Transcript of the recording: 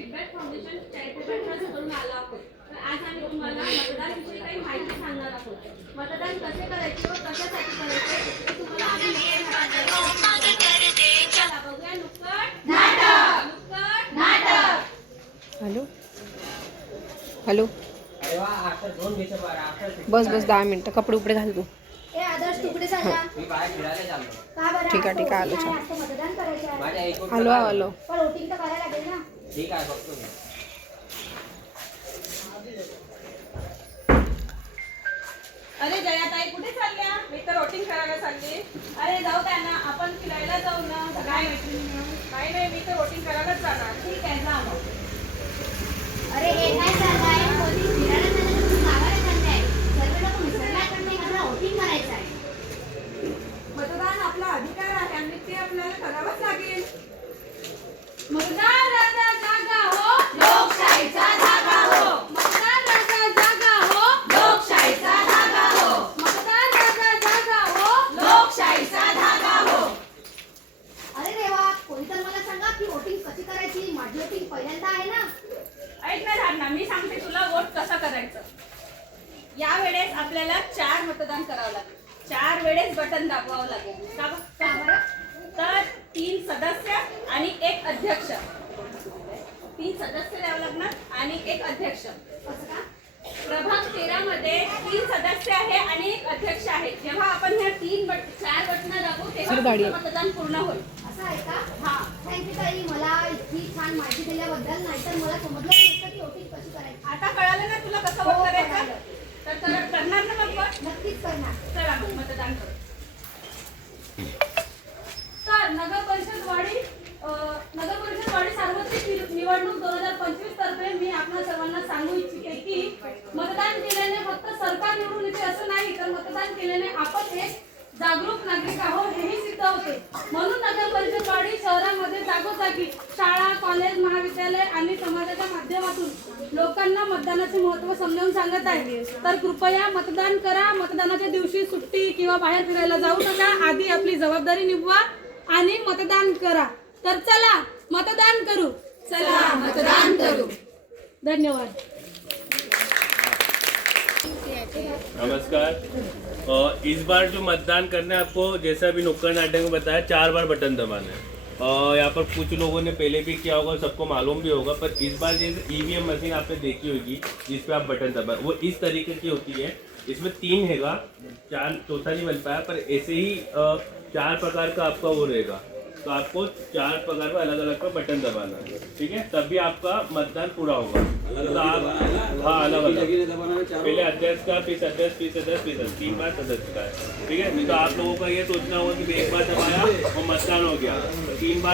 Feedback foundation charitable trust करून आलो आहोत. तर आज आम्ही तुम्हाला मतदानाविषयी काही माहिती सांगणार आहोत. मतदान कसे करायचे व कशासाठी करायचे ते तुम्हाला आम्ही चला बघूया नुक्कड नाटक. हॅलो हॅलो बस 10 मिनिटं कपडे उपडे घाल तू. ए आदर्श तुकडे सांगा. का बरं ठीक आहे आलो आज चल. तर मतदान करायचं आहे. आलो पण वोटिंग तर करायला लागेल ना. ठीक आहे बघतो मी. अरे जयाताई कुठे चालल्या? मी तर वोटिंग करायला चालली. अरे जाऊ द्या ना, आपण फिरायला जाऊ ना. काय नाही मी तर वोटिंग करायलाच जाणार. ठीक आहे जा मग. अरे हे काय चाललंय? मोदी फिरायला चाललंय तर गावाला चाललंय. सर्व लोक मिसळला नाही मला वोटिंग करायचं आहे. मतदान आपला अधिकार आहे आणि ते आपल्याला करावंच लागेल. मतदान राजा जागा हो, लोकशाहीचा धागा हो. मतदान राजा जागा हो, लोकशाहीचा धागा हो. मतदान राजा जागा हो. लोकशाहीचा धागा हो. अरे देवा, कोणी तर मला सांगा की वोटिंग कशी करायची? माझी वोटिंग पहिल्यांदा आहे ना. ऐक ना धारणा, मी सांगते तुला वोट कसं करायचं. यावेळेस आपल्याला 4 मतदान करावं लागेल. 4 वेळेस बटन दाबवावं लागेल. का बरं? तर 3 सदस्य आणि 1 अध्यक्ष. 3 सदस्य द्यावं लागणार आणि 1 अध्यक्ष. कसं का? प्रभाग 13 मध्ये 3 सदस्य आहे आणि 1 अध्यक्ष आहे. जेव्हा आपण ह्या 4 बटन दाबू तेव्हा तुमचं मतदान पूर्ण होईल. असं आहे का? हा. थँक्यू ताई, मला इतकी छान माहिती दिल्याबद्दल. नाहीतर मला समजलं नसतं की वोटिंग कशी करायची. आता कळालं ना तुला कसं हो, वोट करायचं? कळालं. तर करणार ना मग वोट? नक्कीच करणार. चला मग मतदान करू. तर नगर परिषद वाडी सार्वत्रिक निवडणूक 2025 तर्फे मी आपल्या सर्वांना सांगू इच्छिते की मतदान केल्याने फक्त सरकार निवडून येते असं नाही, तर मतदान केल्याने आपण एक जागरूक नागरिक आहोत हेही सिद्ध होते. म्हणून नगर परिषद वाडी शहरामध्ये जागोजागी शाळा, कॉलेज, महाविद्यालय आणि समाजाच्या माध्यमातून लोकांना मतदानाचे महत्त्व समजावून सांगत आहे. तर कृपया मतदान करा. मतदानाच्या दिवशी सुट्टी किंवा बाहेर फिरायला जाऊ नका. आधी आपली जबाबदारी निभवा आणि मतदान करा. तर चला मतदान करू. चला मतदान करू. धन्यवाद. नमस्कार। इस बार जो मतदान करना है आपको, जैसा अभी नुक्कड़ नाटक में बताया, 4 बार बटन दबाना है। यहाँ पर कुछ लोगों ने पहले भी किया होगा, सबको मालूम भी होगा, पर इस बार जैसे ईवीएम मशीन आपने देखी होगी जिस पे आप बटन दबा, वो इस तरीके की होती है। इसमें 3 हैगा, 4 चौथा नहीं बन पाया, पर ऐसे ही 4 प्रकार का आपका वो रहेगा। तो आपको 4 प्रकार का अलग अलग का बटन दबाना है, ठीक है, तभी आपका मतदान पूरा होगा। तो आप हाँ अलग अलग, पहले अध्यक्ष का, फिर सदस्य, फिर सदस्य, फिर सदस्य, 3 बार सदस्य का है, ठीक है। नहीं तो आप लोगों का ये सोचना होगा कि एक बार दबाया और मतदान हो गया, 3 बार